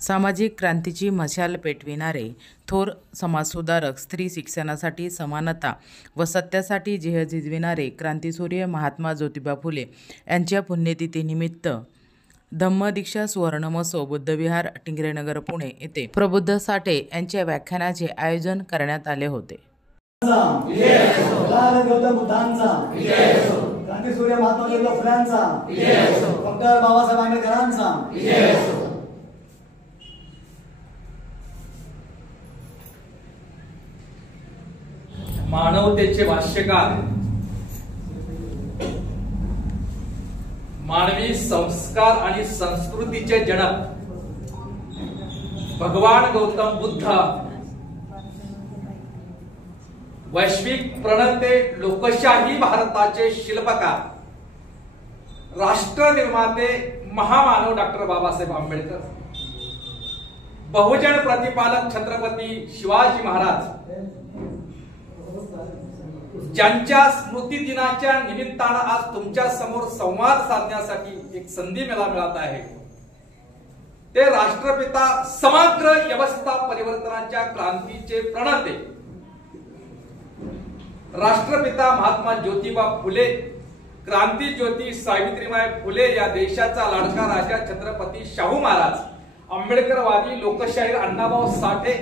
सामाजिक क्रांतीची मशाल पेटविणारे थोर समाजसुधारक, स्त्री शिक्षणासाठी, समानता व सत्यासाठी जेह झिजविणारे क्रांतीसूर्य महात्मा ज्योतिबा फुले यांच्या पुण्यतिथीनिमित्त धम्मदीक्षा सुवर्णमहोत्सव बुद्धविहार टिंगरेनगर पुणे येथे प्रबुद्ध साठे यांच्या व्याख्यानाचे आयोजन करण्यात आले होते. गौतम बुद्धांचा, क्रांतीसूर्य महात्मा ज्योतिबा फुल्यांचा, डॉक्टर बाबासाहेब आंबेडकरांचा. मानवतेचे भाष्यकार, मानवी संस्कार आणि संस्कृतीचे जनक भगवान गौतम बुद्ध, वैश्विक प्रणेते, लोकशाही भारताचे शिल्पकार, राष्ट्र निर्माते, महामानव डॉक्टर बाबासाहेब आंबेडकर, बहुजन प्रतिपालक छत्रपती शिवाजी महाराज, ज्यांच्या स्मृती दिनाच्या निमित्तानं आज तुमच्या समोर संवाद साधण्यासाठी एक संधी मला मिळत आहे, ते राष्ट्रपिता, समग्र व्यवस्था परिवर्तनाच्या क्रांतीचे प्रणेते राष्ट्रपिता महात्मा ज्योतिबा फुले, क्रांती ज्योती सावित्रीबाई फुले, या देशाचा लाडका राजा छत्रपती शाहू महाराज, आंबेडकरवादी लोकशाहीर अण्णाभाऊ साठे,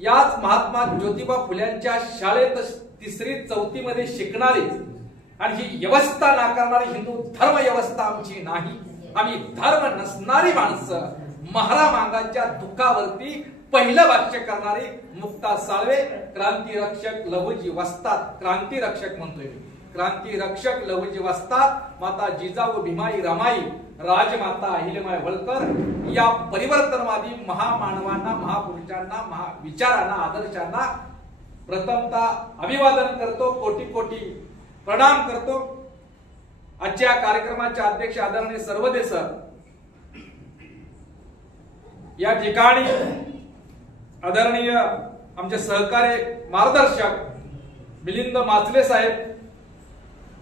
याच महात्मा ज्योतिबा फुल्यांच्या शाळेत 3री-4थी मध्ये शिकणारे आणि ही व्यवस्था नाकारणारी हिंदू धर्म व्यवस्था आमची नाही, आम्ही धर्म नसणारी माणसं, महारा मांगाच्या दुःखावरती पहिलं भाष्य करणारे मुक्ता साळवे, क्रांती रक्षक लहुजी वस्ताद, क्रांती रक्षक म्हणतोय, क्रांती रक्षक लहुजी वस्ताद, माता जिजाऊ भीमाई रमाई, राजमाता अहिल्याबाई होळकर, या परिवर्तनवादी महामानवांना, महापुरुषांना, महाविचारांना, आदर्शांना प्रथमतः अभिवादन करतो, कोटी कोटी प्रणाम करतो. आजच्या कार्यक्रमाचे अध्यक्ष आदरणीय सर्वदे सर, या ठिकाणी आदरणीय आमचे सहकारी मार्गदर्शक मिलिंद माचले साहेब,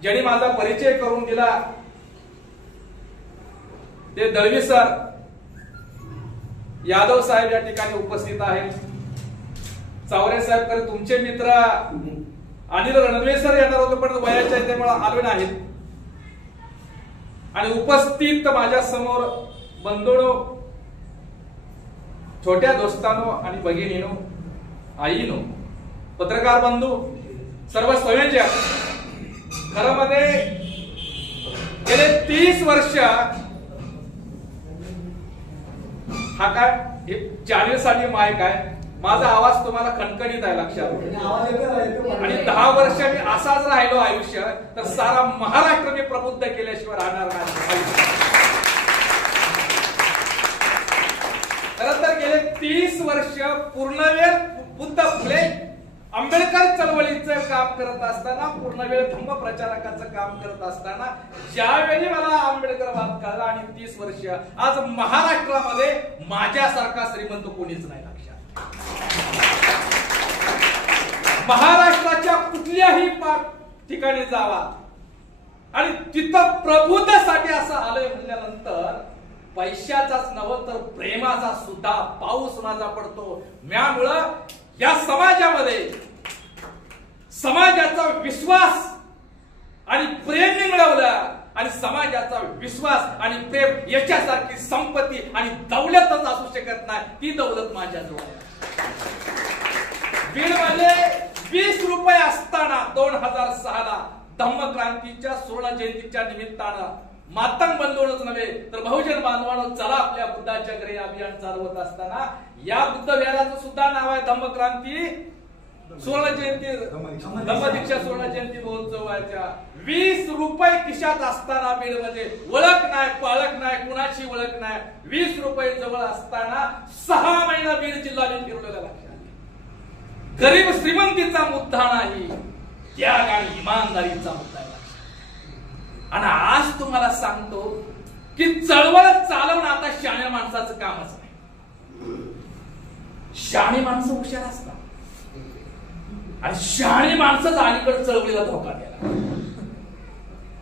ज्यांनी माझा परिचय करून दिला, ते दळवी सर, यादव साहेब या ठिकाणी उपस्थित आहेत, चावरे साहेब, तर तुमचे मित्र अनिल रणवे सर येणार होते पण वयाच्या त्यामुळे आले नाहीत, आणि उपस्थित माझ्या समोर बंधूंनो, छोट्या दोस्तांनो आणि भगिनीनो, आईनो, पत्रकार बंधू, सर्व संयोजक, खरं मध्ये गेले 30 वर्ष हा काय चॅनेलसाठी माईक आहे, माझा आवाज तुम्हाला खणखणीत आहे लक्षात, आणि 10 वर्ष मी असाच राहिलो आयुष्य तर सारा महाराष्ट्र मी प्रबुद्ध केल्याशिवाय राहणार नाही. खरं तर गेले 30 वर्ष पूर्णवेळ बुद्ध फुले आंबेडकर चळवळीचं काम करत असताना, पूर्णवेळ धम्म प्रचारकाचं काम करत असताना, ज्यावेळी मला आंबेडकरवाद कळला, आणि 30 वर्ष आज महाराष्ट्रामध्ये माझ्यासारखा श्रीमंत कोणीच नाही लक्षात. महाराष्ट्राच्या कुठल्याही ठिकाणी जावा आणि तिथं प्रबुद्धसाठी असं आलंय म्हणल्यानंतर पैशाचाच नव्हे तर प्रेमाचा सुद्धा पाऊस माझा पडतो. त्यामुळं या समाजामध्ये समाजाचा विश्वास आणि प्रेम मिळवलं, आणि समाजाचा विश्वास आणि प्रेम याच्यासारखी संपत्ती आणि दौलतच असू शकत नाही, ती दौलत माझ्याजवळ आहे. बीड मध्ये 20 रुपये असताना 2006ला धम्म क्रांतीच्या सुवर्ण जयंतीच्या निमित्तानं मातंग बंधूंच नव्हे तर बहुजन बांधवांनो, चला आपल्या बुद्धाच्या घरी अभियान चालवत असताना या बुद्ध विहाराचं सुद्धा नाव आहे धम्म क्रांती सुवर्ण जयंती, धम्मदीक्षा सुवर्ण जयंती महोत्सवाच्या. 20 रुपये खिशात असताना बीड मध्ये ओळख नाही, पाळख नाही, कुणाची ओळख नाही, 20 रुपये जवळ असताना 6 महिना बीड जिल्हा मी फिरवलेला लक्षात. गरीब श्रीमंतीचा मुद्दा नाही, त्याग आणि इमानदारीचा मुद्दा आहे. आणि आज तुम्हाला सांगतो की चळवळ चालवणं आता शहाण्या माणसाचं कामच नाही. शहाणी माणसं हुशार असतात आणि शहाणी माणसंच अलीकडे चळवळीला धोका द्यायला.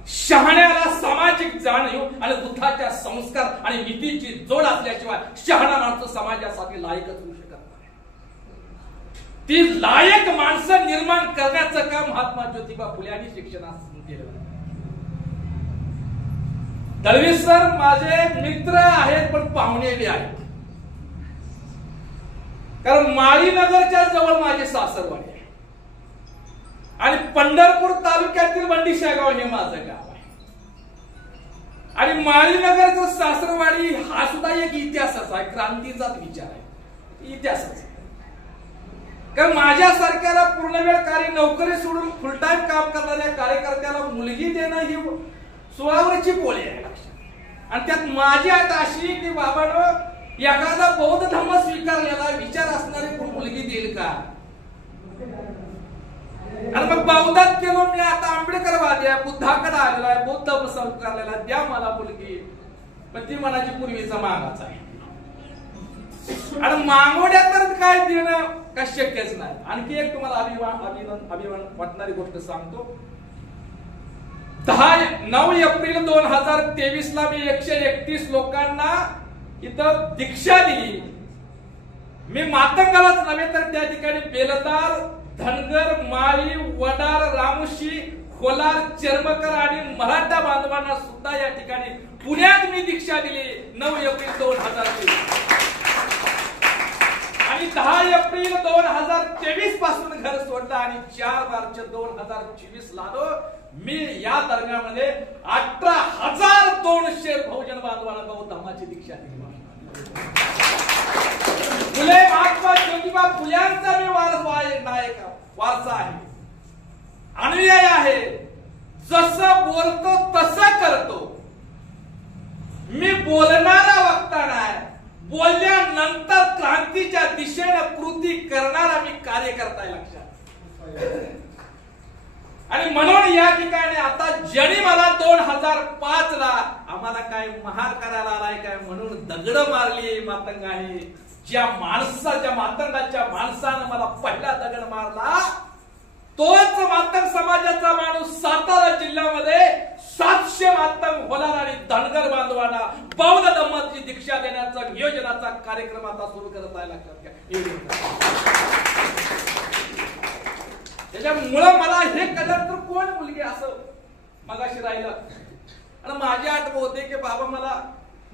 शहाण्याला सामाजिक जाणीव आणि बुद्धाच्या संस्कार आणि नीतीची जोड असल्याशिवाय शहाणा माणूस समाजासाठी लायकच होऊ शकत नाही. ती लायक माणसं निर्माण करण्याचं काम महात्मा ज्योतिबा फुले यांनी शिक्षणात केलं. दळवी सर माझे मित्र आहेत पण पाहुणे बी आहेत. कारण माळीनगरच्या जवळ माझे सासरवाडी आहे आणि पंढरपूर तालुक्यातील वंडी शेगाव हे माझं गाव आहे. आणि माळीनगरचं सासरवाडी हा सुद्धा एक इतिहासच आहे, क्रांतीचाच विचार आहे, इतिहासच. कारण माझ्यासारख्याला पूर्ण वेळ कार्य नोकरी सोडून फुल टाइम काम करणाऱ्या कार्यकर्त्याला मुलगी देणं ही सुळावरची पोळी आहे लक्षात. आणि त्यात माझी अट अशी की बाबांनो एखादा बौद्ध धर्म स्वीकारलेला विचार असणारी कोण मुलगी देईल का? आणि मग बौद्धात गेलो मी, आता आंबेडकरवादी आहे, बुद्धाकडे आलेला आहे, बौद्ध स्वीकारलेला, द्या मला मुलगी. पण ती मनाची पूर्वीचा मागाच आहे. आणि मागोड्या तर काय देणं काय शक्यच नाही. आणखी एक तुम्हाला अभिमान वाटणारी गोष्ट सांगतो. 9 एप्रिल 2023 ला मी 131 लोकांना इथं दीक्षा दिली. मी मातंगालाच नव्हे तर त्या ठिकाणी बेलदार, धनगर, माळी, वडार, रामुशी, खोलार, चर्मकर आणि मराठा बांधवांना सुद्धा या ठिकाणी पुण्यात मी दीक्षा दिली 9 एप्रिल 2023. आणि 10 एप्रिल 2023 पासून घर सोडलं आणि 4 मार्च 2024 ला मी या दरम्यानमध्ये 18,200 बहुजन बांधवांना बौद्ध धर्माची दीक्षा दिली. फुले महात्मा ज्योतिबा फुल्यांचा मी वारसा आहे, अनुयायी आहे. जसं बोलतो तसं करतो. मी बोलणारा वक्ता नाही, बोलल्यानंतर क्रांतीच्या दिशेनं कृती करणारा मी कार्यकर्ता आहे लक्षात. आणि म्हणून या ठिकाणी आता ज्यांनी मला 2005 ला आम्हाला काय महार करायला आलाय काय म्हणून दगड मारली मातंगाने, ज्या मातंगाच्या माणसानं मला पहिला दगड मारला तोच मातंग समाजाचा माणूस सातारा जिल्ह्यामध्ये 700 मातंग होलार आणि धनगर बांधवांना बौद्ध धर्माची दीक्षा देण्याचा नियोजनाचा कार्यक्रम आता सुरू करत आहे लक्षात घ्या. त्याच्यामुळं मला हे कळलं तर कोण मुलगी असं मगाशी राहिलं. आणि माझी आठवण होते की बाबा मला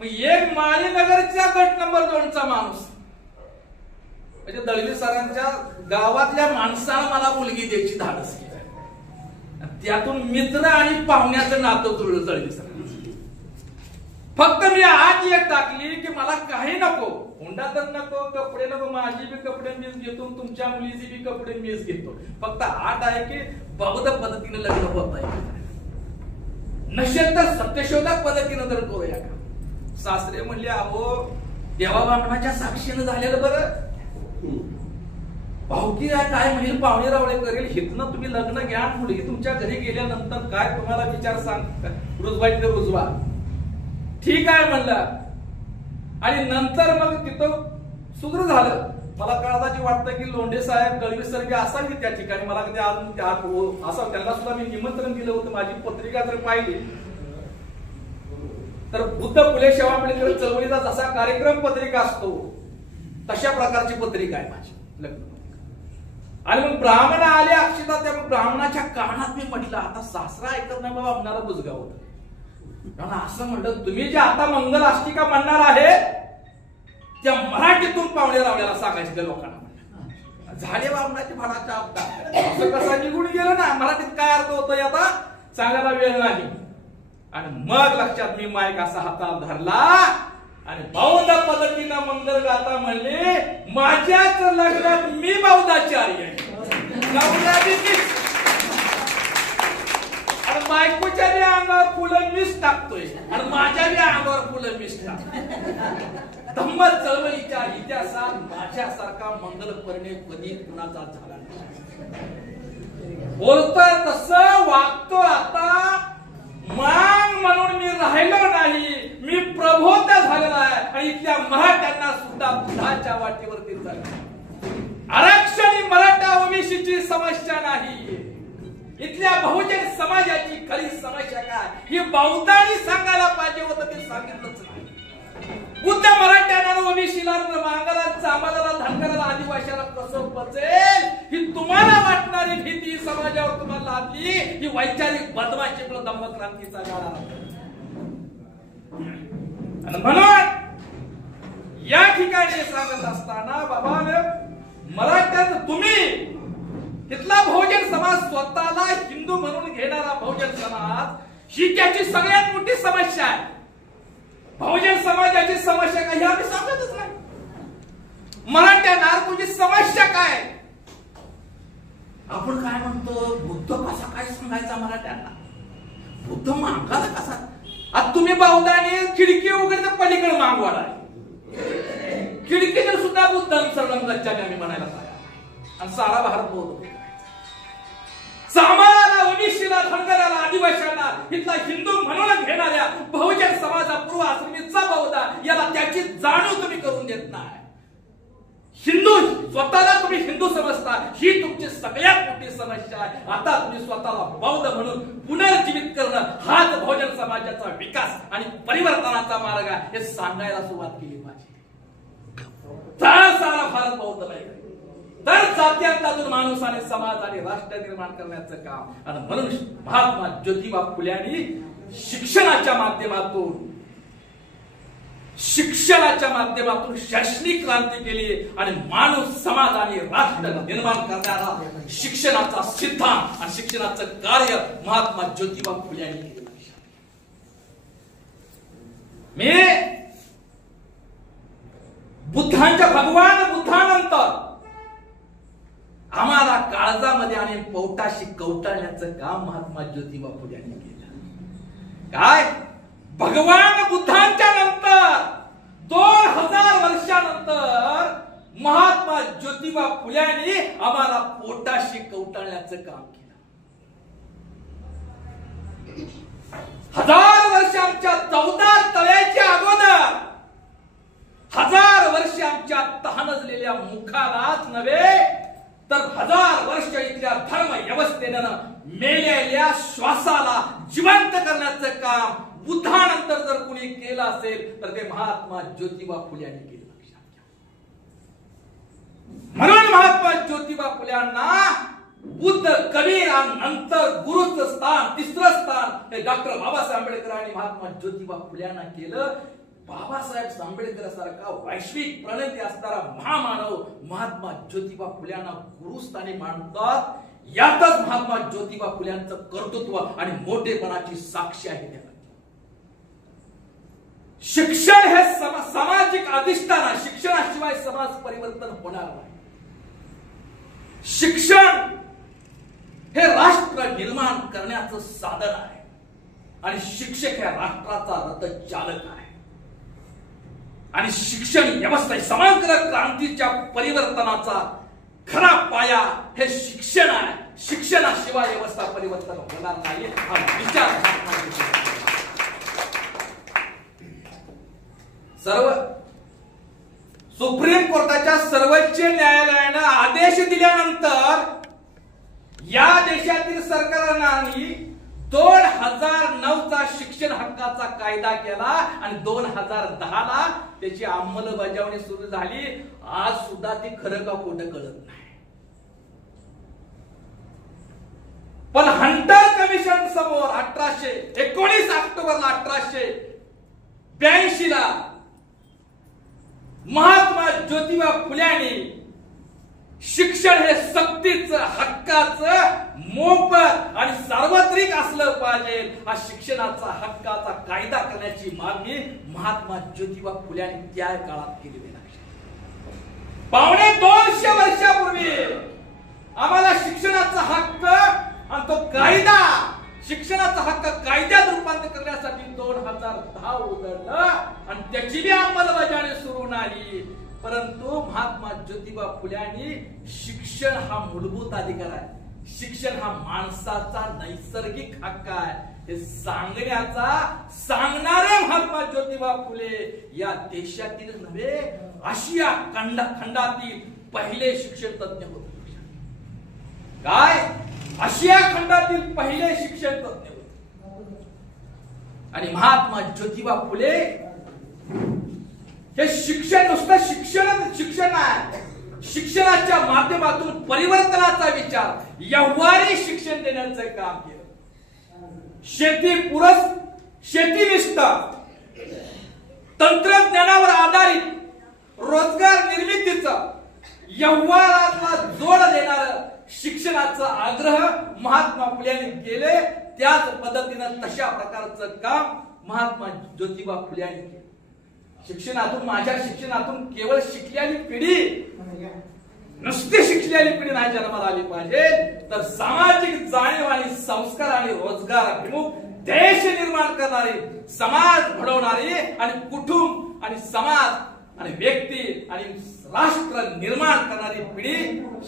एक माळीनगरच्या गट नंबर 2चा माणूस म्हणजे दळवी सरांच्या गावातल्या माणसाला मला मुलगी द्यायची धाडस केली. त्यातून मित्र आणि पाहुण्याचं नातं जुळलं दळवी सर. फक्त मी आज एक टाकली की मला काही नको, हुंडा तर नको, कपडे नको, माझी बी कपडे मीच घेतो, तुमच्या मुलीची बी कपडे मीच घेतो. फक्त आठ आहे की बौद्ध पद्धतीने लग्न होत आहे, नसेल तर सत्यशोधक पद्धतीने जर करूया का. सासरे म्हणले अहो देवा बामणाच्या साक्षीनं झालेलं बरं, भाऊकी काय म्हणेल पाहुणे रावळे करेल, हितनं तुम्ही लग्न घ्या, मुलगी तुमच्या घरी गेल्यानंतर काय तुम्हाला विचार सांग रुजवाय ते रुजवा. ठीक आहे म्हणलं. आणि नंतर मग तिथं सुरू झालं. मला काळाची वाटतं की लोंढे साहेब दळवी सर असावी त्या ठिकाणी. मला कधी अजून असं त्यांना सुद्धा मी निमंत्रण दिलं होतं. माझी पत्रिका जर पाहिली तर बुद्ध फुले शाहू आंबेडकर चळवळीचा जसा कार्यक्रम पत्रिका असतो तशा प्रकारची पत्रिका आहे माझी लग्न. आणि मग ब्राह्मण आले अक्षता, त्या ब्राह्मणाच्या कानात मी म्हटलं आता सासरा ऐकत नाही बाबा आपणाला बुजगाव होत. असं म्हटलं तुम्ही जे आता मंगल अष्टिका म्हणणार आहे त्या मराठीतून पाहुणे रावल्याला सांगायचे त्या लोकांना. झाडे बामणाची भाडाच्या अपघात असं कसं निघून गेलं ना, मराठीत काय अर्थ होतं आता सांगायला वेळ नाही. आणि मग लक्षात मी माईक असा हातात धरला आणि बौद्ध पद्धतीनं मंगल गाता म्हणले माझ्याच लग्नात मी बौद्धाचार्य आहे. आणि बायकोच्या बी अंगावर फुलं मीच टाकतोय आणि माझ्या बी अंगावर फुलं मीच टाकतोय. धम्म चळवळीच्या इतिहासात माझ्यासारखा मंगल परिणय कधी कुणाचा झाला नाही. बोलतोय तसं वागतो आता मांग म्हणून मी राहिलो नाही, मी प्रबोध झालेला आहे. आणि इथल्या मराठ्यांना सुद्धा बुद्धाच्या वाटेवरती झालं. आरक्षण ही मराठा ओबीसीची समस्या नाही, इथल्या बहुजन समाजाची खरी समस्या काय ही बौद्धांनी सांगायला पाहिजे होतं, ते सांगितलंच नाही. बुद्ध मराठ्यांना, ओबीसीला, मांगाला, चांबाला, धनगराला, आदिवासीला कसं पचेल ही तुम्हाला वाटणारी भीती समाजावर तुम्हाला लादली, ही वैचारिक बदमाशी दंभ क्रांतीचा गाळा. आणि म्हणून या ठिकाणी सांगत असताना बाबा मराठ्यात तुम्ही तिथला बहुजन समाज स्वतःला हिंदू म्हणून घेणारा बहुजन समाज ही त्याची सगळ्यात मोठी समस्या आहे. बहुजन समाजाची समस्या काय हे आम्ही सांगतच नाही. मराठ्या नारकोची समस्या काय आपण काय म्हणतो, बुद्ध कसा काय सांगायचा मराठ्यांना, बुद्ध मागायला कसा. आता तुम्ही बौद्धाने खिडकी वगैरे पलीकडे मागवाडा खिडकीने सुद्धा बुद्ध सरलंगाच्या आम्ही म्हणायला तयार आणि सारा भारत बोलतो. सामाला, ओबीसीला, धनगराला, आदिवासींना इथला हिंदू म्हणून घेणाऱ्या बहुजन समाजा पूर्व आश्रमीचा बौद्ध याला त्याची जाणीव तुम्ही करून देत नाही. हिंदू स्वतःला तुम्ही हिंदू समजता ही तुमची सगळ्यात मोठी समस्या आहे. आता तुम्ही स्वतःला बौद्ध म्हणून पुनर्जीवित करणं हाच बहुजन समाजाचा विकास आणि परिवर्तनाचा मार्ग आहे हे सांगायला सुरुवात केली पाहिजे. तर सारा भारत बौद्धमय तर जात्यांतून माणूस आणि समाज आणि राष्ट्र निर्माण करण्याचं काम. आणि म्हणून महात्मा ज्योतिबा फुल्यांनी शिक्षणाच्या माध्यमातून शैक्षणिक क्रांती केली आणि माणूस, समाज आणि राष्ट्र निर्माण करणारा शिक्षणाचा सिद्धांत आणि शिक्षणाचं कार्य महात्मा ज्योतिबा फुल्यांनी केलं. मी भगवान बुद्धानंतर आम्हाला काळजामध्ये आणि पोटाशी कवटाळण्याचं काम महात्मा ज्योतिबा फुल्यांनी केलं. काय भगवान बुद्धांच्या नंतर 2000 वर्षानंतर महात्मा ज्योतिबा फुल्यांनी आम्हाला पोटाशी कवटाळण्याचं काम केलं. 1000 वर्ष आमच्या 14 तळ्याच्या अगोदर 1000 वर्ष आमच्या तहानजलेल्या मुखालाच नव्हे तर 1000 वर्ष इथल्या धर्म व्यवस्थेनं मेलेल्या श्वासाला जिवंत करण्याचं काम बुद्धानंतर जर कुणी केलं असेल तर ते महात्मा ज्योतिबा फुल्यांनी केलं. लक्षात घ्या. म्हणून महात्मा ज्योतिबा फुल्यांना बुद्ध, कबीर आणि नंतर गुरुचं स्थान, तिसरं स्थान हे डॉक्टर बाबासाहेब आंबेडकर आणि महात्मा ज्योतिबा फुल्यांना केलं. बाबासाहेब आंबेडकर सारखा वैश्विक प्रणिती असणारा महामानव महात्मा ज्योतिबा फुल्यांना गुरुस्थानी मानतात. यातच महात्मा ज्योतिबा फुल्यांचं कर्तृत्व आणि मोठेपणाची साक्षी आहे. शिक्षण हे सामाजिक अधिष्ठान आहे. शिक्षणाशिवाय समाज परिवर्तन होणार नाही. शिक्षण हे राष्ट्र निर्माण करण्याचं साधन आहे आणि शिक्षक हे राष्ट्राचा रथचालक आहे. आणि शिक्षण व्यवस्था समग्र क्रांतीच्या परिवर्तनाचा खरा पाया हे शिक्षण आहे. शिक्षणाशिवाय व्यवस्था परिवर्तन होणार नाही हा विचार सुप्रीम कोर्टाच्या सर्वोच्च न्यायालयानं आदेश दिल्यानंतर या देशातील सरकारांनी 2009चा शिक्षण हक्काचा कायदा केला आणि 2010ला त्याची अंमलबजावणी सुरू झाली. आज सुद्धा ती खरं का खोटं कळत नाही. पण हंटर कमिशन समोर 19 ऑक्टोबरला 1882 ला महात्मा ज्योतिबा फुल्यांनी शिक्षण हे सक्तीचं, हक्काचं, मोफत आणि सार्वत्रिक असलं पाहिजे हा शिक्षणाचा हक्काचा कायदा करण्याची मागणी महात्मा ज्योतिबा फुल्यांनी त्या काळात केलेली आहे. 250 वर्षापूर्वी आम्हाला शिक्षणाचा हक्क आणि तो कायदा, शिक्षणाचा हक्क कायद्यात रूपांतर करण्यासाठी 2010 उघडलं आणि त्याची बी अंमलबजावणी सुरू नाही. परंतु महात्मा ज्योतिबा फुल्यांनी शिक्षण हा मूलभूत अधिकार आहे, शिक्षण हा माणसाचा नैसर्गिक हक्क आहे हे सांगणारे महात्मा ज्योतिबा फुले या देशातील नव्हे आशिया खंडातील पहिले शिक्षण तज्ञ होते. काय आशिया खंडातील पहिले शिक्षण तज्ञ होते. आणि महात्मा ज्योतिबा फुले हे शिक्षण नुसतं शिक्षण आहे, शिक्षणाच्या माध्यमातून परिवर्तनाचा विचार, व्यवहारी शिक्षण देण्याचं काम केलं. शेतीनिष्ठ, तंत्रज्ञानावर आधारित रोजगार निर्मितीचं, व्यवहाराला जोड देणारं शिक्षणाचा आग्रह महात्मा फुले यांनी केले. त्याच पद्धतीनं तशा प्रकारचं काम महात्मा ज्योतिबा फुले यांनी केलं. शिक्षणातून, माझ्या शिक्षणातून केवळ शिकलेली पिढी, नुसती शिकलेली पिढी नाही जन्माला आली पाहिजे, तर सामाजिक जाणीव आणि संस्कार आणि रोजगार अभिमुख देश निर्माण करणारी, समाज घडवणारी आणि कुटुंब आणि समाज आणि व्यक्ती आणि राष्ट्र निर्माण करणारी पिढी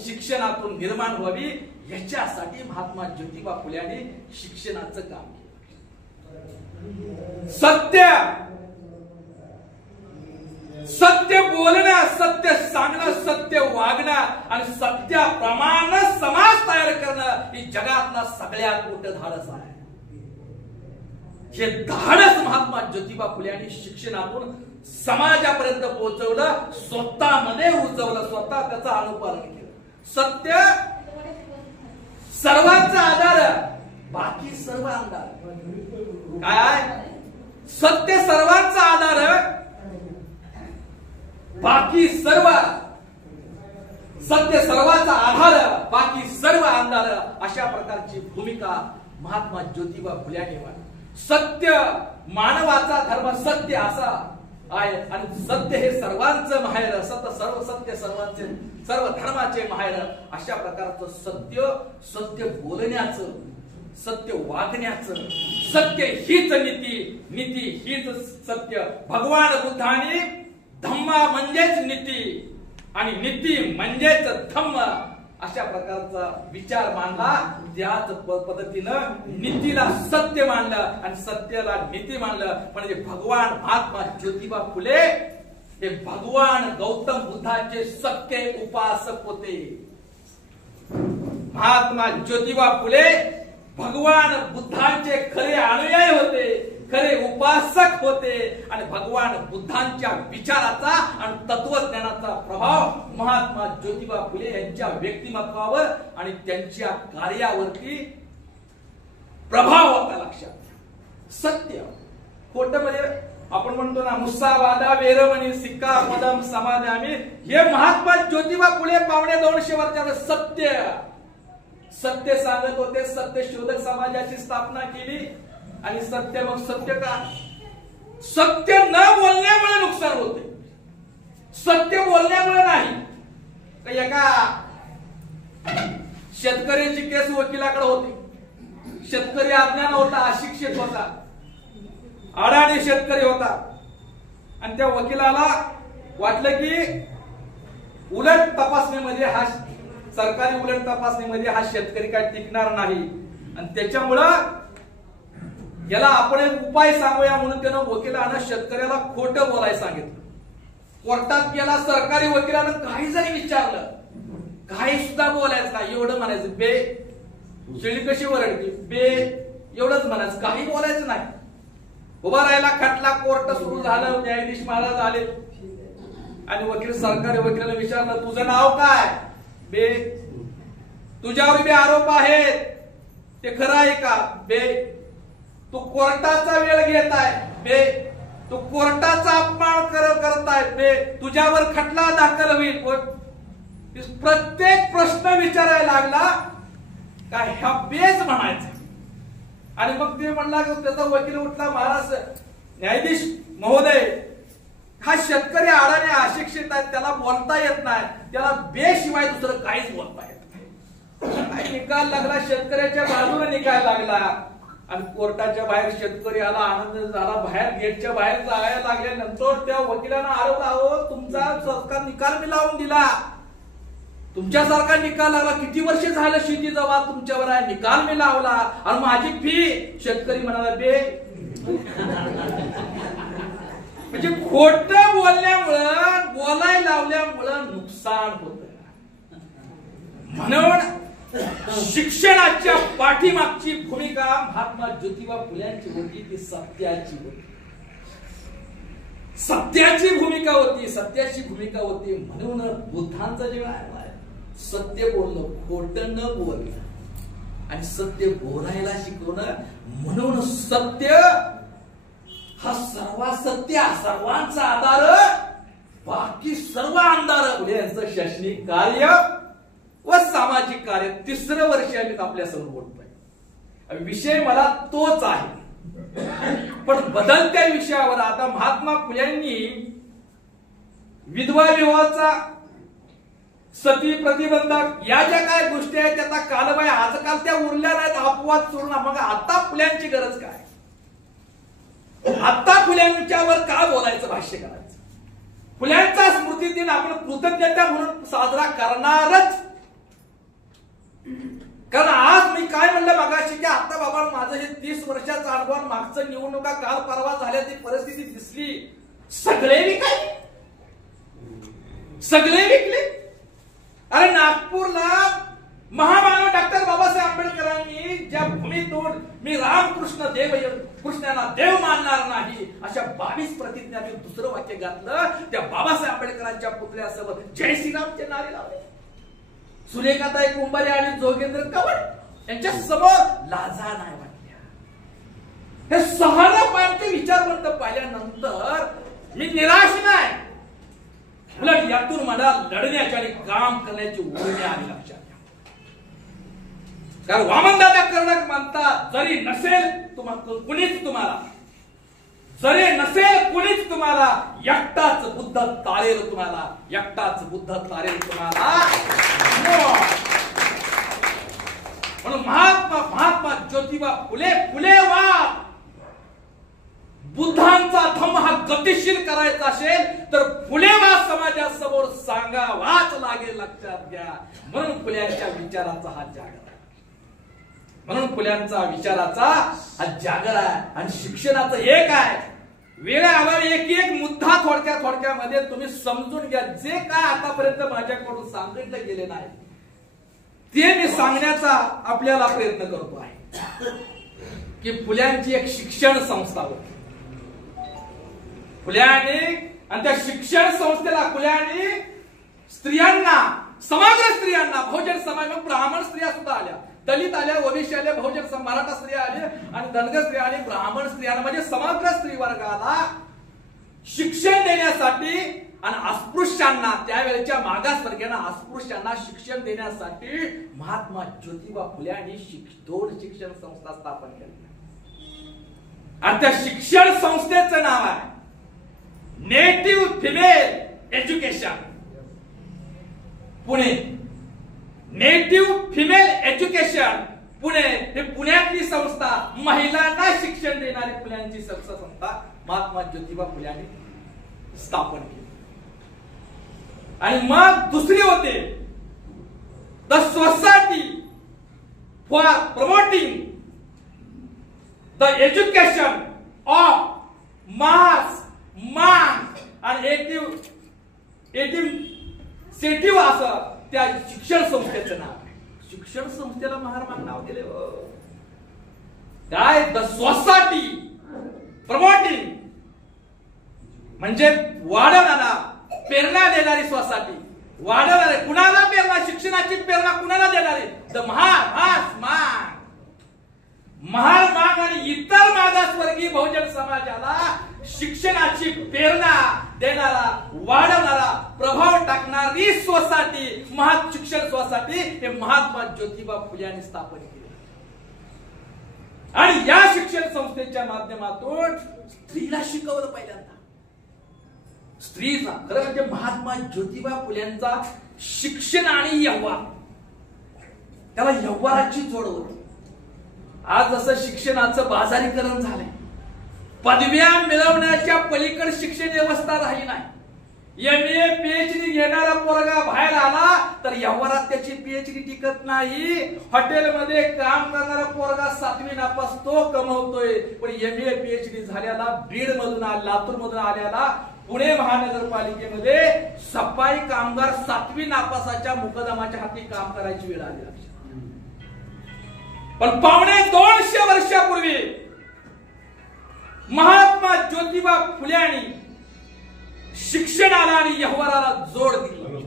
शिक्षणातून निर्माण व्हावी, याच्यासाठी महात्मा ज्योतिबा फुले यांनी शिक्षणाचं काम केलं. सत्य बोलणं, सत्य सांगणं, सत्य वागणं आणि सत्याप्रमाणे समाज तयार करणं ही जगातला सगळ्यात मोठं धाडस आहे. हे धाडस महात्मा ज्योतिबा फुले यांनी शिक्षणातून समाजापर्यंत पोहोचवलं, स्वतःमध्ये रुजवलं, स्वतः त्याचं अनुपालन केलं. सत्य सर्वांचा आधार, बाकी सर्व अंधार. काय? सत्य सर्वांचा आधार, बाकी सर्व, सत्य सर्वांचा आधार, बाकी सर्व अंधार, अशा प्रकारची भूमिका महात्मा ज्योतिबा फुले यांनी मांडली. सत्य मानवाचा धर्म, सत्य असा आहे आणि सत्य हे सर्वांचं माहेर, सत्य सर्वांचे, सर्व धर्माचे माहेर, अशा प्रकारचं सत्य बोलण्याचं, सत्य वागण्याचं, सत्य हीच नीती हीच सत्य. भगवान बुद्धाने धम्म म्हणजेच नीती आणि नीती म्हणजेच धम्म अशा प्रकारचा विचार मांडला. त्याच पद्धतीनं नीतीला सत्य मानलं आणि सत्याला नीती मानलं. म्हणजे भगवान महात्मा ज्योतिबा फुले हे भगवान गौतम बुद्धांचे सत्य उपासक होते. महात्मा ज्योतिबा फुले भगवान बुद्धांचे खरे अनुयायी होते, खरे उपासक होते आणि भगवान बुद्धांच्या विचाराचा आणि तत्वज्ञानाचा प्रभाव महात्मा ज्योतिबा फुले यांच्या व्यक्तिमत्वावर आणि त्यांच्या कार्यावरती प्रभाव होता. लक्षात. सत्य, खोट म्हणजे आपण म्हणतो ना, मुस्सावादा वेरमणी सिक्का मदम समाधामी, हे महात्मा ज्योतिबा फुले 250 वर्षावर सत्य सांगत होते. सत्य शोधक समाजाची स्थापना केली. आणि सत्य, मग सत्य का? सत्य न बोलण्यामुळे नुकसान होते, सत्य बोलण्यामुळे नाही. एका शेतकऱ्याची केस वकिलाकडे होती. शेतकरी अज्ञान होता, अशिक्षित होता, अडाणी शेतकरी होता आणि त्या वकिलाला वाटलं की उलट तपासणीमध्ये सरकारी उलट तपासणीमध्ये हा शेतकरी काय टिकणार नाही आणि त्याच्यामुळं याला आपण एक उपाय सांगूया म्हणून त्यानं वकिलानं शेतकऱ्याला खोटं बोलायला सांगितलं. कोर्टात गेला, सरकारी वकिलानं काही जरी विचारलं, काही सुद्धा बोलायचं नाही, एवढं म्हणायचं, बे शेळी कशी वरडते, बे एवढंच म्हणायचं, काही बोलायचं नाही. उभा राहिला, खटला, कोर्ट सुरू झालं, न्यायाधीश महाराज आले आणि सरकारी वकिलानं विचारलं, तुझं नाव काय? बे. तुझ्यावर बे आरोप आहेत, ते खरं आहे का? बे. तू कोर्टाचा वेळ घेत आहे, बे. तू कोर्टाचा अपमान करताय, बे. तुझ्यावर खटला दाखल होईल. प्रत्येक प्रश्न विचारायला लागला काय ह्या बेच म्हणायचं. आणि मग ते म्हणला की त्याचा वकील उठला, महाराज न्यायाधीश महोदय, हा शेतकरी अडाणी अशिक्षित आहे, त्याला बोलता येत नाही, त्याला बेशिवाय दुसरं काहीच बोलता येत नाही. निकाल लागला, शेतकऱ्याच्या बाजूने निकाल लागला आणि कोर्टाच्या बाहेर शेतकरी आला, आनंद झाला, बाहेर गेटच्या बाहेर जायला लागल्यानंतर त्या वकिलांना आरोप, अहो तुमचा सरकार निकाल मी लावून दिला, तुमच्यासारखा निकाल लागला, किती वर्ष झालं शेती जवळ तुमच्यावर आहे, निकाल मी लावला आणि माझी फी. शेतकरी म्हणाला, बे. म्हणजे खोट बोलण्यामुळं, बोलायला लावल्यामुळं नुकसान होत. म्हणून शिक्षणाच्या पाठीमागची भूमिका महात्मा ज्योतिबा फुल्यांची होती, ती सत्याची होती. सत्याची भूमिका होती, सत्याची भूमिका होती. म्हणून बुद्धांचं जे आहे, सत्य बोलणं, खोटं न बोलणं आणि सत्य बोलायला शिकवणं. म्हणून सत्य हा सत्य सर्वांचा आधार, बाकी सर्व अंधार. फुले यांचं शैक्षणिक कार्य व सामाजिक कार्य 3रं वर्ष आम्ही आपल्या समोर बोलतोय. विषय मला तोच आहे, पण बदलत्या विषयावर. आता महात्मा फुल्यांनी विधवा विवाहाचा, सती प्रतिबंधक या ज्या काय गोष्टी आहेत त्याचा कालबाय आजकाल त्या उरल्या नाहीत, अपवाद सोडून. मग आता फुल्यांची गरज काय? आता फुल्यांच्यावर का बोलायचं, भाष्य करायचं? फुल्यांचा स्मृती दिन आपण कृतज्ञता म्हणून साजरा करणारच. कारण आज मी काय म्हणलं मगाशी की आता बाबा माझं हे 30 वर्षाचा अनुभव, मागचं निवडणुका काल परवा झाल्या, ती परिस्थिती दिसली. सगळे विकाय, सगळे विकले. अरे नागपूरला महामानव डॉक्टर बाबासाहेब आंबेडकरांनी ज्या भूमीतून मी रामकृष्ण देव कृष्णाला देव मानणार नाही अशा 22 प्रतिज्ञा, 2रं वाक्य घातलं. त्या बाबासाहेब आंबेडकरांच्या पुतळ्यासोबत जय श्रीरामचे नारे लावले. सुरेखाताई कुंभारे आणि जोगेंद्र कवट यांच्या समोर लाजा नाही वाटल्या. हे 6 पायचे विचारवंत पाहिल्यानंतर मी निराश नाही, उलट यातून मला लढण्याची आणि काम करण्याची उर्मी आली लक्षात घ्या. कारण वामनदादा कर्णक म्हणतात, जरी नसेल कुणीच तुम्हाला, जरी नसेल कुणीच तुम्हाला, एकटाच बुद्ध तारेल तुम्हाला, एकटाच बुद्ध तारेल तुम्हाला. म्हणून महात्मा ज्योतिबा फुले वाद बुद्धांचा धम्म हा गतिशील करायचा असेल तर फुलेवाद समाजासमोर सांगावाच लागेल, लक्षात घ्या. म्हणून फुल्यांच्या विचाराचा हा जागर आहे, म्हणून फुल्यांचा विचाराचा हा जागर आहे. आणि शिक्षणाचं एक आहे, वेळेवर एक मुद्दा थोडक्यामध्ये तुम्ही समजून घ्या. जे काय आतापर्यंत माझ्याकडून सांगितलं गेले नाही ते मी सांगण्याचा आपल्याला प्रयत्न करतो आहे. की फुल्यांची एक शिक्षण संस्था होती, फुल्यांनी, आणि त्या शिक्षण संस्थेला फुल्यांनी स्त्रियांना, समग्र स्त्रियांना, बहुजन समाज, ब्राह्मण स्त्रिया सुद्धा आल्या, दलित आल्या, ओबीसी आल्या, बहुजन मराठा स्त्रिया आल्या आणि धनगर स्त्रिया आल्या, ब्राह्मण स्त्रियांना म्हणजे समग्र स्त्री वर्गाला शिक्षण देण्यासाठी आणि अस्पृश्यांना, त्यावेळेच्या मागासवर्गीयांना, अस्पृश्यांना शिक्षण देण्यासाठी महात्मा ज्योतिबा फुल्यांनी 2 शिक्षण संस्था स्थापन केल्या. आणि त्या शिक्षण संस्थेचं नाव आहे native female education Pune. Native female education Pune हे पुण्यातली संस्था, महिलांना शिक्षण देणारी फुल्यांची संस्था महात्मा ज्योतिबा फुल्यांनी स्थापन केली. आणि मग दुसरी होते the society for promoting the education of mass मान आणि सेटिव्ह असं त्या शिक्षण संस्थेचं नाव आहे. शिक्षण संस्थेला महाराज नाव दिले काय, द सोसायटी प्रमोटिंग म्हणजे वाढवणारा, प्रेरणा देणारी सोसायटी, वाढवणारे. कुणाला प्रेरणा, शिक्षणाची प्रेरणा कुणाला देणारी, द महार आणि इतर मागासवर्गीय बहुजन समाजाला शिक्षणाची प्रेरणा देणारा, वाढवणारा, प्रभाव टाकणारी सोसायटी, शिक्षण सोसायटी हे महात्मा ज्योतिबा फुले यांनी स्थापन केली. आणि या शिक्षण संस्थेच्या माध्यमातून स्त्रीला शिकवलं पहिल्यांदा. स्त्रीचा खरं म्हणजे महात्मा ज्योतिबा फुल्यांचा शिक्षण आणि व्यवहार, त्याला व्यवहाराची जोड होती. आज जसं शिक्षणाचं बाजारीकरण झालंय, पदव्या मिळवण्याच्या पलीकडे शिक्षण व्यवस्था राहिली नाही. MA PhD घेणारा पोरगा बाहेर आला तर व्यवहारात त्याची PhD टिकत नाही. हॉटेलमध्ये काम करणारा पोरगा 7वी नापास तो कमवतोय, पण MA PhD झाल्याला, बीड मधून लातूर मधून आल्याला, पुणे महानगरपालिकेमध्ये सफाई कामगार 7वी नापासाच्या मुकदमाच्या हाती काम करायची वेळ आली. पण 250 वर्षापूर्वी महात्मा ज्योतिबा फुल्यांनी शिक्षणाला आणि व्यवहाराला जोड दिली.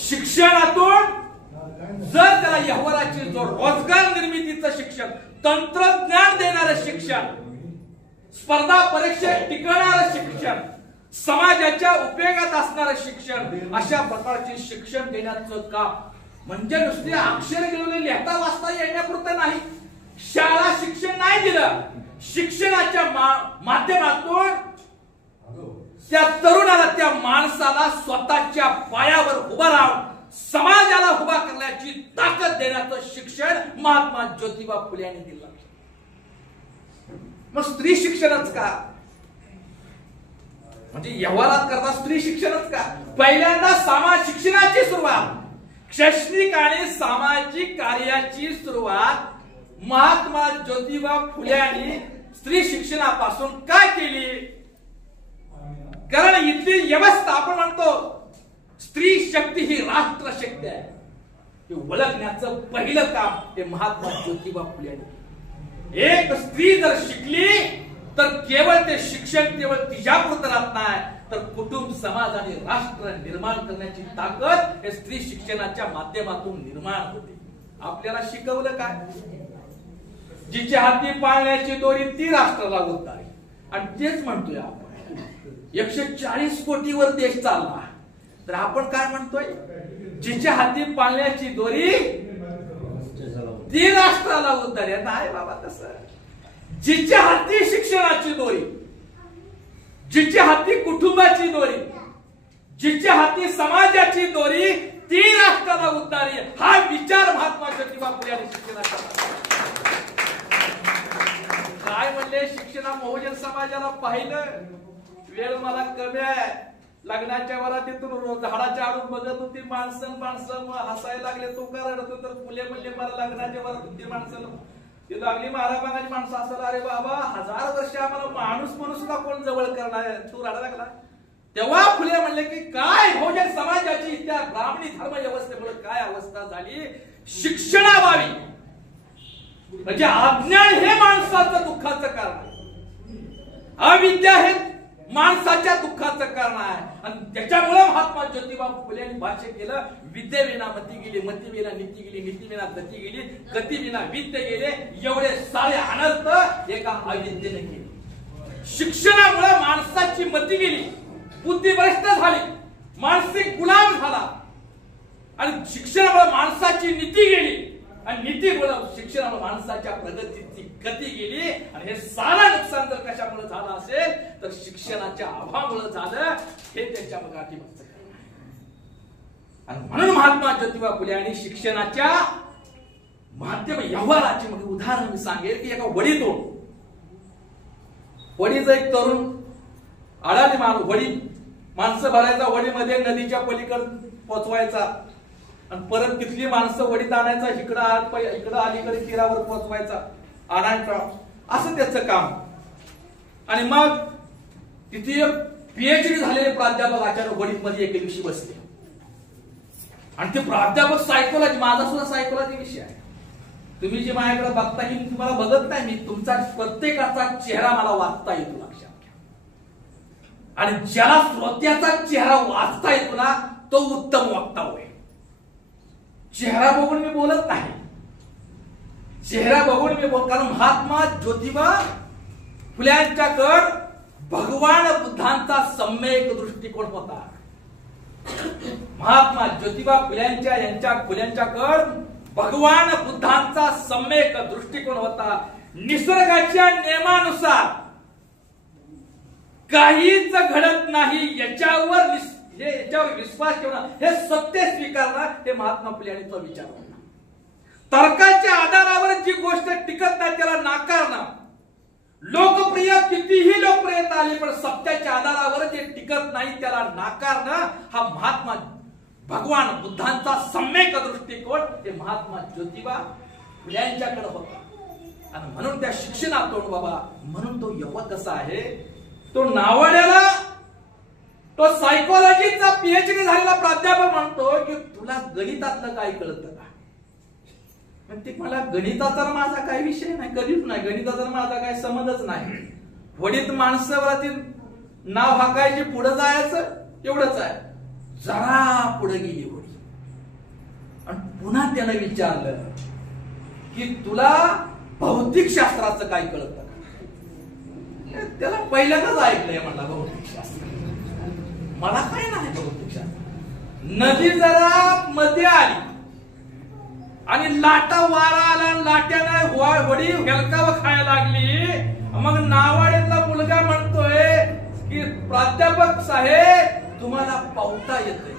शिक्षणातून जर त्याला व्यवहाराची जोड, रोजगार निर्मितीचं शिक्षण, तंत्रज्ञान देणारं शिक्षण, स्पर्धा परीक्षेत टिकणारं शिक्षण, समाजाच्या उपयोगात असणारं शिक्षण, अशा प्रकारचे शिक्षण देण्याचं काम म्हणजे नुसते अक्षर घेऊन लिहिता वाचता येण्यापुरतं नाही. शाळा शिक्षण नाही दिलं, शिक्षणाच्या माध्यमातून त्या तरुणाला, त्या माणसाला स्वतःच्या पायावर उभा राहून समाजाला उभा करण्याची ताकद देण्याचं शिक्षण महात्मा ज्योतिबा फुले यांनी दिलं. मग स्त्री शिक्षणच का? म्हणजे व्यवहारात करता स्त्री शिक्षणच का? पहिल्यांदा समाज शिक्षणाची सुरुवात, शैक्षणिक आणि सामाजिक कार्याची सुरुवात महात्मा ज्योतिबा फुले यांनी स्त्री शिक्षणापासून काय केली? कारण इथली व्यवस्था, आपण म्हणतो स्त्री शक्ती ही राष्ट्र शक्ती आहे, हे ओळखण्याचं पहिलं काम हे महात्मा ज्योतिबा फुले यांनी. एक स्त्री जर शिकली तर केवळ ते शिक्षण केवळ तिच्यापुरतं राहत नाही, तर कुटुंब, समाज आणि राष्ट्र निर्माण करण्याची ताकद हे स्त्री शिक्षणाच्या माध्यमातून निर्माण होते. आपल्याला शिकवलं काय? जिच्या हाती पाळण्याची दोरी ती राष्ट्राला उद्धारी. आणि तेच म्हणतोय आपण, 140 कोटीवर देश चालला, तर आपण काय म्हणतोय? जिच्या हाती पाळण्याची दोरी ती राष्ट्राला उद्धारी. नाही बाबा तसं. जिच्या हाती शिक्षणाची दोरी, जिच्या हाती कुटुंबाची दोरी, जिच्या हाती समाजाची दोरी ती राष्ट्राला उद्धारी, हा विचार महात्मा ज्योतिबा फुले यांनी शिक्षणाचा. काय म्हणले? शिक्षणा बहुजन समाजाला पाहिलं, वेळ मला कमी आहे, लग्नाच्या वरातीतून झाडाच्या आडून बघत होती माणसं हसायला लागले, तो का रडतो? तर फुले म्हणले मला लग्नाच्या वरात ती माणसं ती लागली महाराबांची माणसं असायला, अरे बाबा 1000 वर्ष आम्हाला माणूस सुद्धा कोण जवळ करणार आहे, तू रडा लागला. तेव्हा फुले म्हणले की काय बहुजन समाजाची त्या ब्राह्मणी धर्म व्यवस्थेमुळे काय अवस्था झाली, शिक्षणाभावी. म्हणजे अज्ञान हे माणसाचं दुःखाचं कारण आहे, अविद्या हे माणसाच्या दुःखाचं कारण आहे. आणि त्याच्यामुळे महात्मा ज्योतिबा फुले यांनी भाष्य केलं, विद्येविना मती गेली, मतीविना नीती गेली, नीतीविना गती गेली, गतीविना विद्या गेले, एवढे सारे अनर्थ एका अविद्येने केले. शिक्षणामुळे माणसाची मती गेली, बुद्धिभ्रष्ट झाली, मानसिक गुलाम झाला. आणि शिक्षणामुळे माणसाची नीती गेली, आणि नीतीमुळे शिक्षणामुळे माणसाच्या प्रगतीची गती गेली. आणि हे सारं नुकसान जर कशामुळे झालं असेल तर शिक्षणाच्या अभावामुळे झालं, हे त्याच्या पाठीमागचं कारण आहे. आणि म्हणून महात्मा ज्योतिबा फुले यांनी शिक्षणाच्या माध्यम व्यवहाराची म्हणजे उदाहरण मी सांगेल की एका वडीतून, वडीचा एक तरुण अडाणी वडी माणसं भरायचा, वडीमध्ये नदीच्या पलीकडे पोचवायचा, आणि परत तिथली माणसं वडीत आणायचा, इकडं अलीकडे तीरावर पोहोचवायचा, आणायचा, असं त्याचं काम. आणि मग तिथे PhD झालेले प्राध्यापक अचानक वडीत मध्ये एके दिवशी बसले, आणि ते प्राध्यापक सायकोलॉजी, माझा सुद्धा सायकोलॉजी विषय आहे. तुम्ही जे माझ्याकडे बघता की तुम्हाला बघत नाही मी, तुमचा प्रत्येकाचा चेहरा मला वाचता येतो, लक्षात घ्या. आणि ज्याला श्रोत्याचा चेहरा वाचता येतो ना, तो उत्तम वक्ता होय. चेहरा बघून मी बोलत नाही, चेहरा बघून मी कारण महात्मा ज्योतिबा फुल्यांच्याकडे भगवान बुद्धांचा सम्यक दृष्टिकोन होता. महात्मा ज्योतिबा फुल्यांच्याकडे भगवान बुद्धांचा सम्यक दृष्टिकोन होता. निसर्गाच्या नियमानुसार काहीच घडत नाही याच्यावर विश्वास ठेवणं, हे सत्य स्वीकारणं, हे महात्मा फुले यांचा विचार होता. तर्काच्या आधारावर जी गोष्ट टिकत नाही त्याला नाकारणं, लोकप्रिय कितीही लोकप्रियता आली पण सत्याच्या आधारावर जे टिकत नाही त्याला नाकारणं, हा महात्मा भगवान बुद्धांचा सम्यक दृष्टिकोन हे महात्मा ज्योतिबा फुले यांच्याकडे होता. आणि म्हणून त्या शिक्षणातून बाबा, म्हणून तो युवक कसा आहे, तो नावाड्याला, तो सायकोलॉजीचा PhD झालेला प्राध्यापक म्हणतो की तुला गणितातलं काय कळतं का? पण ते मला गणिताचा माझा काही विषय नाही, कधीच नाही, गणिताचा माझा काही संबंधच नाही. वडीत माणसावरती नाव हाकायचे, पुढे जायचं एवढंच आहे. जरा पुढे गेली होडी आणि पुन्हा त्यानं विचारलं की तुला भौतिक शास्त्राचं काय कळतं का? त्याला पहिल्यांदाच ऐकलंय म्हणला भौतिक शास्त्र. मला काय नाही भौतिक शास्त्र. नदी जरा मध्ये आली आणि लाटा वारा आला, लाट्यानं वडी हेलकावं खायला लागली. मग नावाड्यातला मुलगा म्हणतोय की प्राध्यापक साहेब तुम्हाला पावता येतंय.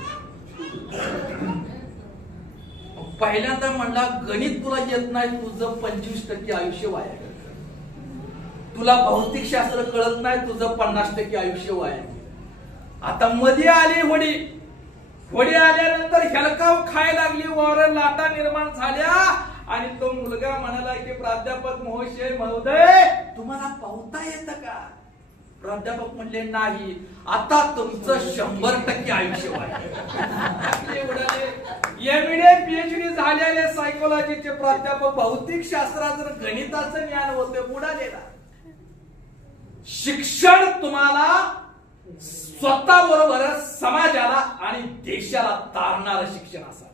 पहिल्यांदा म्हणला गणित तुला येत नाही, तुझं 25% आयुष्य वाया गेलं. तुला भौतिक शास्त्र कळत नाही, तुझं 50% आयुष्य वाया गेलं. आता मध्ये आली वडी, वडी आल्यानंतर हेलकाव खायला लागली, वार लाटा निर्माण झाल्या आणि तो मुलगा म्हणाला की प्राध्यापक महोदय तुम्हाला पावता येतं का? प्राध्यापक म्हणले नाही. आता तुमचं 100% आयुष्य वाढले. एमए पीएचडी झालेले सायकोलॉजीचे प्राध्यापक, भौतिक शास्त्राचं गणिताचं ज्ञान होते बुडालेला. शिक्षण तुम्हाला स्वतः बरोबर समाजाला आणि देशाला तारणारं शिक्षण असावं.